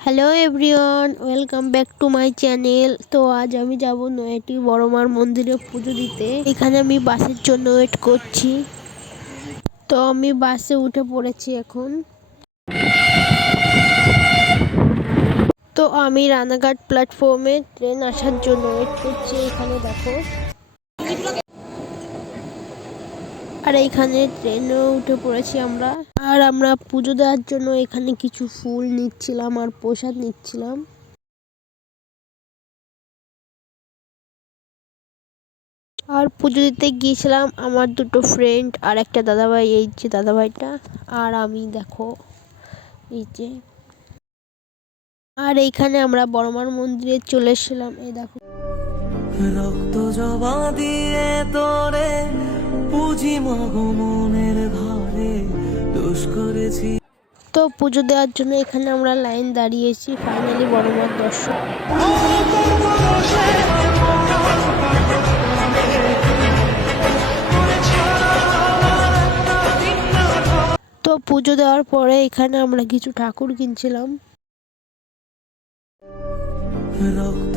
Hello everyone, welcome back to my channel. তো আজ আমি যাব নয়াটি বড় মার মন্দিরে পুজো দিতে। এখানে আমি বাসের জন্য ওয়েট করছি। তো আমি বাসে উঠে পড়েছি এখন। তো আমি রানাঘাট প্ল্যাটফর্মে ট্রেন আসার জন্য ওয়েট করছি। এখানে দেখো, আর এইখানে ট্রেনেও উঠে পড়েছি আমরা। আর আমরা পুজো দেওয়ার জন্য এখানে কিছু ফুল নিচ্ছিলাম আর প্রসাদ নিচ্ছিলাম। আর পুজো দিতে গিয়েছিলাম আমার দুটো ফ্রেন্ড আর একটা দাদাভাই, এই যে দাদাভাইটা আর আমি, দেখো এই যে। আর এইখানে আমরা বড়মার মন্দিরে চলে এসেছিলাম। এই দেখো, রক্ত জবা দিয়ে তোরে পুজি মাগো মনের ঘরে দোষ করেছি। তো পুজো দেওয়ার জন্য এখানে আমরা লাইন দাঁড়িয়েছি। ফাইনালি বড়মার দর্শন। তো পুজো দেওয়ার পরে এখানে আমরা কিছু ঠাকুর কিনছিলাম। রক্ত